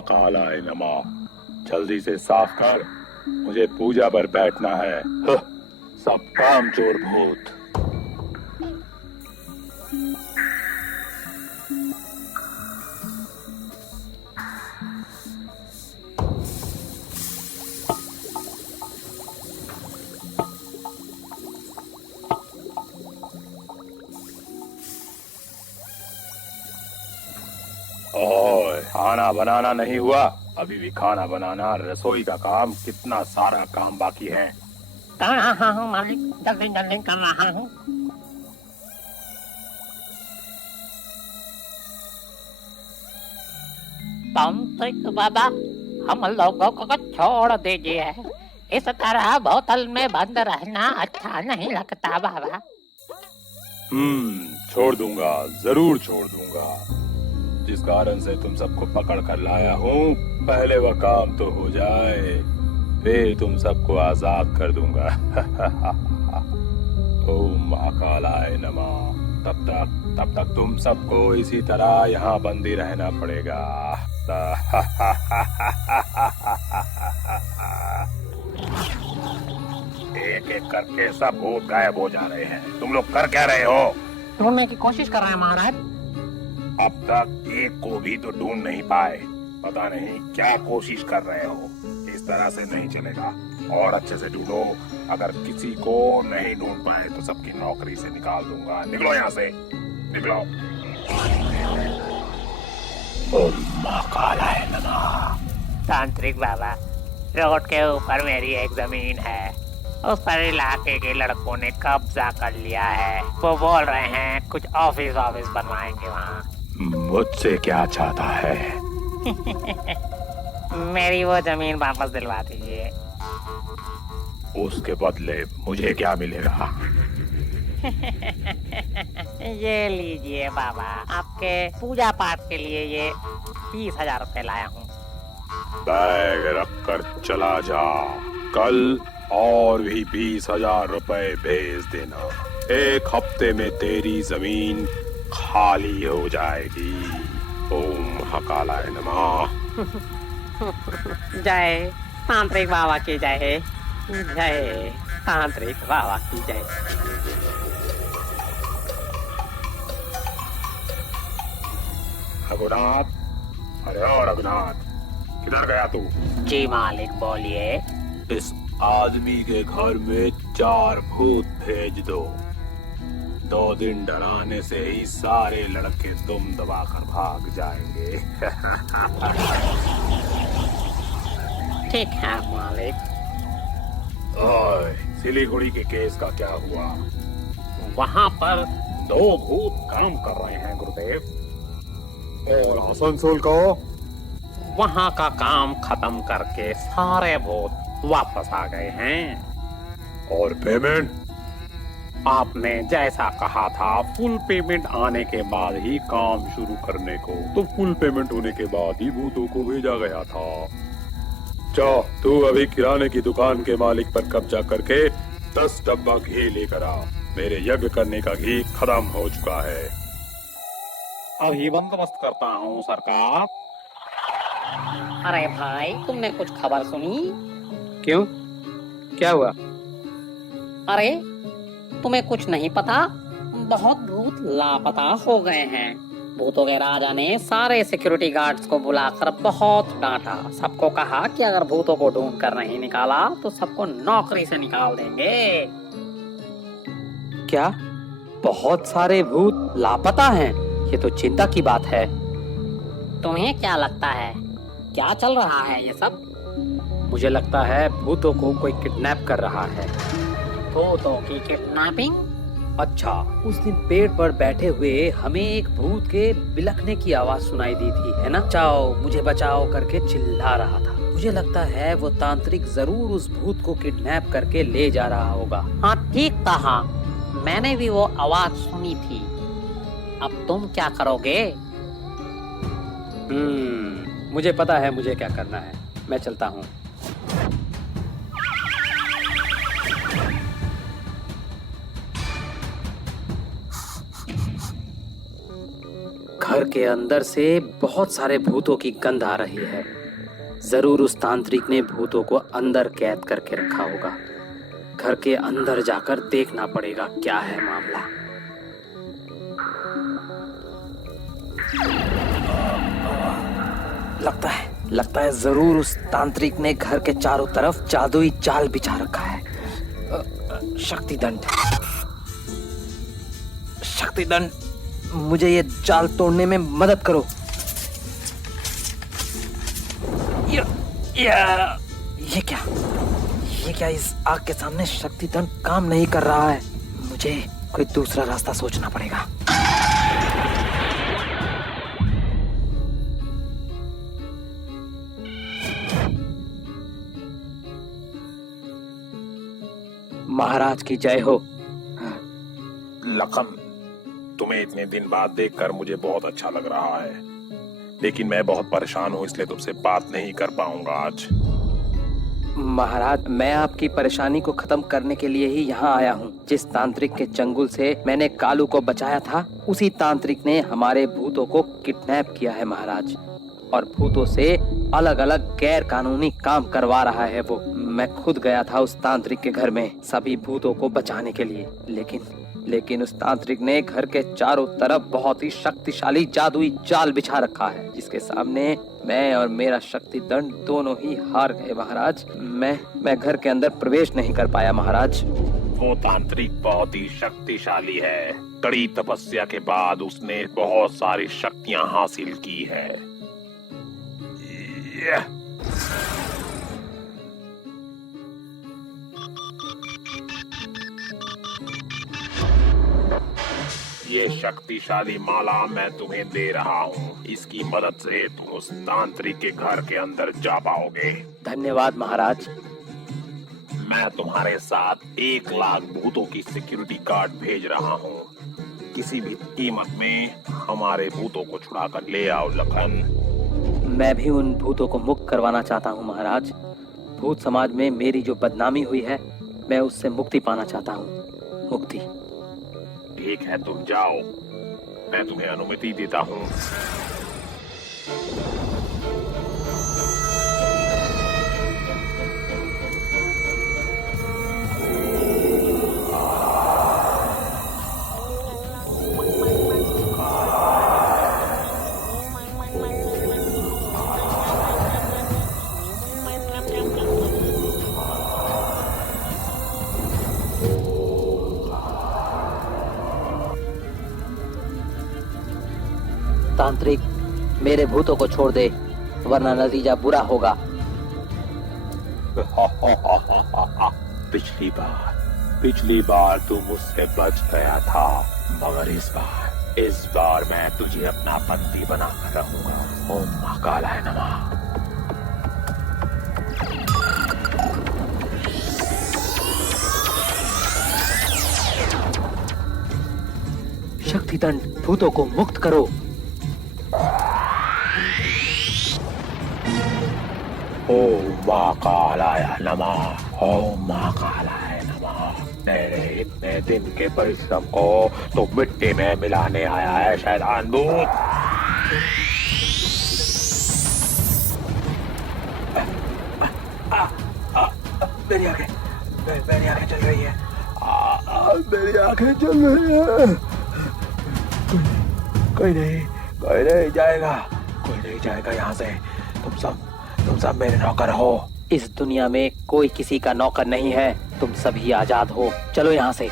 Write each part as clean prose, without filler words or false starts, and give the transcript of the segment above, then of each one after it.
महाकालाय नमः। जल्दी से साफ कर, मुझे पूजा पर बैठना है। सब काम चोर भूत। ओए, खाना बनाना नहीं हुआ? अभी भी खाना बनाना, रसोई का काम, कितना सारा काम बाकी है। कर रहा हूँ मालिक, जल्दी जल्दी कर रहा हूँ। तांत्रिक बाबा, हम लोगों को छोड़ दीजिए। इस तरह बोतल में बंद रहना अच्छा नहीं लगता बाबा। छोड़ दूंगा, जरूर छोड़ दूंगा। जिस कारण से तुम सबको पकड़ कर लाया हूँ, पहले वह काम तो हो जाए, फिर तुम सबको आजाद कर दूंगा। ओम महाकालाय नमः। तब तक तुम सबको इसी तरह यहाँ बंदी रहना पड़ेगा। एक एक करके सब भूत गायब हो जा रहे हैं। तुम लोग कर क्या रहे हो? ढूंढने की कोशिश कर रहे हैं महाराज। अब तक एक को भी तो ढूंढ नहीं पाए। पता नहीं क्या कोशिश कर रहे हो। इस तरह से नहीं चलेगा, और अच्छे से ढूंढो। अगर किसी को नहीं ढूंढ पाए तो सबकी नौकरी से निकाल दूंगा। निकलो यहाँ से, निकलो। ओम महाकालाय नमः। तांत्रिक बाबा, रोड के ऊपर मेरी एक जमीन है, उस पर इलाके के लड़कों ने कब्जा कर लिया है। वो बोल रहे हैं कुछ ऑफिस बनवाएंगे वहाँ। मुझसे क्या चाहता है? मेरी वो जमीन वापस दिलवा दीजिए। उसके बदले मुझे क्या मिलेगा? ये लीजिए बाबा, आपके पूजा पाठ के लिए ये 20,000 रुपए लाया हूँ। बैग रख कर चला जा। कल और भी 20,000 रुपए भेज देना। 1 हफ्ते में तेरी जमीन खाली हो जाएगी। ओम महाकालाय नमः। जय तांत्रिक बाबा की जय। जय तांत्रिक बाबा की जय। रघुनाथ, अरे ओ रघुनाथ, किधर गया तू? जी मालिक बोलिए। इस आदमी के घर में 4 भूत भेज दो। 2 दिन डराने से ही सारे लड़के दुम दबाकर भाग जाएंगे। ठीक है मालिक। ओए, सिलीगुड़ी के केस का क्या हुआ? वहाँ पर 2 भूत काम कर रहे हैं गुरुदेव। और आसनसोल का? वहाँ का काम खत्म करके सारे भूत वापस आ गए हैं। और पेमेंट? आपने जैसा कहा था, फुल पेमेंट आने के बाद ही काम शुरू करने को। तो फुल पेमेंट होने के बाद ही भूतों को भेजा गया था। जा, तू अभी किराने की दुकान के मालिक पर कब्जा करके 10 डब्बा घी लेकर आ। मेरे यज्ञ करने का घी खत्म हो चुका है। अभी बंदोबस्त करता हूँ सरकार। अरे भाई, तुमने कुछ खबर सुनी? क्यों, क्या हुआ? अरे तुम्हें कुछ नहीं पता? बहुत भूत लापता हो गए हैं। भूतों के राजा ने सारे सिक्योरिटी गार्ड्स को बुलाकर बहुत डांटा। सबको कहा कि अगर भूतों को ढूंढ कर नहीं निकाला तो सबको नौकरी से निकाल देंगे। क्या बहुत सारे भूत लापता हैं? ये तो चिंता की बात है। तुम्हें क्या लगता है, क्या चल रहा है ये सब? मुझे लगता है भूतों को कोई किडनैप कर रहा है। भूतों की किडनैपिंग? अच्छा, उस दिन पेड़ पर बैठे हुए हमें एक भूत के बिलखने की आवाज सुनाई दी थी, है ना? बचाओ, मुझे बचाओ करके चिल्ला रहा था। मुझे लगता है वो तांत्रिक जरूर उस भूत को किडनैप करके ले जा रहा होगा। हाँ ठीक कहा, मैंने भी वो आवाज सुनी थी। अब तुम क्या करोगे? मुझे पता है मुझे क्या करना है। मैं चलता हूँ। घर घर के अंदर से बहुत सारे भूतों की गंध आ रही है। जरूर उस तांत्रिक ने भूतों को अंदर कैद करके रखा होगा। घर के अंदर जाकर देखना पड़ेगा क्या है मामला। लगता है जरूर उस तांत्रिक ने घर के चारों तरफ जादुई जाल बिछा रखा है। शक्तिदंड, मुझे ये जाल तोड़ने में मदद करो। ये क्या इस आग के सामने शक्तिदंड काम नहीं कर रहा है। मुझे कोई दूसरा रास्ता सोचना पड़ेगा। महाराज की जय हो। लखन, तुम्हें इतने दिन बाद देखकर मुझे बहुत अच्छा लग रहा है, लेकिन मैं बहुत परेशान हूँ, इसलिए तुमसे बात नहीं कर पाऊंगा आज। महाराज, मैं आपकी परेशानी को खत्म करने के लिए ही यहाँ आया हूँ। जिस तांत्रिक के चंगुल से मैंने कालू को बचाया था, उसी तांत्रिक ने हमारे भूतों को किडनैप किया है महाराज, और भूतों से अलग अलग गैर कानूनी काम करवा रहा है वो। मैं खुद गया था उस तांत्रिक के घर में सभी भूतों को बचाने के लिए, लेकिन उस तांत्रिक ने घर के चारों तरफ बहुत ही शक्तिशाली जादुई जाल बिछा रखा है, जिसके सामने मैं और मेरा शक्तिदंड दोनों ही हार गए महाराज। मैं घर के अंदर प्रवेश नहीं कर पाया महाराज। वो तांत्रिक बहुत ही शक्तिशाली है। कड़ी तपस्या के बाद उसने बहुत सारी शक्तियां हासिल की है। ये शक्तिशाली माला मैं तुम्हें दे रहा हूँ। इसकी मदद से तुम उस तांत्रिक के घर के अंदर जा पाओगे। धन्यवाद महाराज। मैं तुम्हारे साथ 1 लाख भूतों की सिक्योरिटी गार्ड भेज रहा हूँ। किसी भी कीमत में हमारे भूतों को छुड़ा कर ले आओ लखन। मैं भी उन भूतों को मुक्त करवाना चाहता हूँ महाराज। भूत समाज में मेरी जो बदनामी हुई है, मैं उससे मुक्ति पाना चाहता हूँ। मुक्ति। ठीक है, तुम जाओ, मैं तुम्हें अनुमति देता हूँ। तांत्रिक, मेरे भूतों को छोड़ दे, वरना नतीजा बुरा होगा। पिछली बार तू मुझसे बच गया था, मगर इस बार मैं तुझे अपना बंदी बनाकर रहूंगा। ओम महाकालाय नमः। शक्तिदंड, भूतों को मुक्त करो। ओम महाकालाय नमः। ओम महाकालाय नमः। मेरे इतने दिन के परिश्रम को तो मिट्टी में मिलाने आया है शैतान भूत। मेरी आंखें चल रही है। मेरी आंखें चल रही है। कोई नहीं जाएगा यहाँ से। तुम सब मेरे नौकर हो। इस दुनिया में कोई किसी का नौकर नहीं है। तुम सभी आजाद हो। चलो यहाँ से।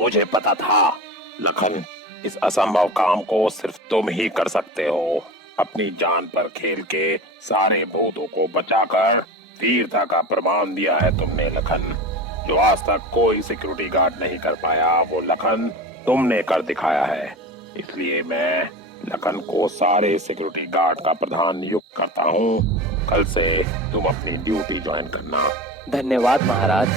मुझे पता था लखन, इस असंभव काम को सिर्फ तुम ही कर सकते हो। अपनी जान पर खेल के सारे भूतों को बचाकर वीरता का प्रमाण दिया है तुमने लखन। जो आज तक कोई सिक्योरिटी गार्ड नहीं कर पाया, वो लखन तुमने कर दिखाया है। इसलिए मैं लखन को सारे सिक्योरिटी गार्ड का प्रधान नियुक्त करता हूँ। कल से तुम अपनी ड्यूटी ज्वाइन करना। धन्यवाद महाराज।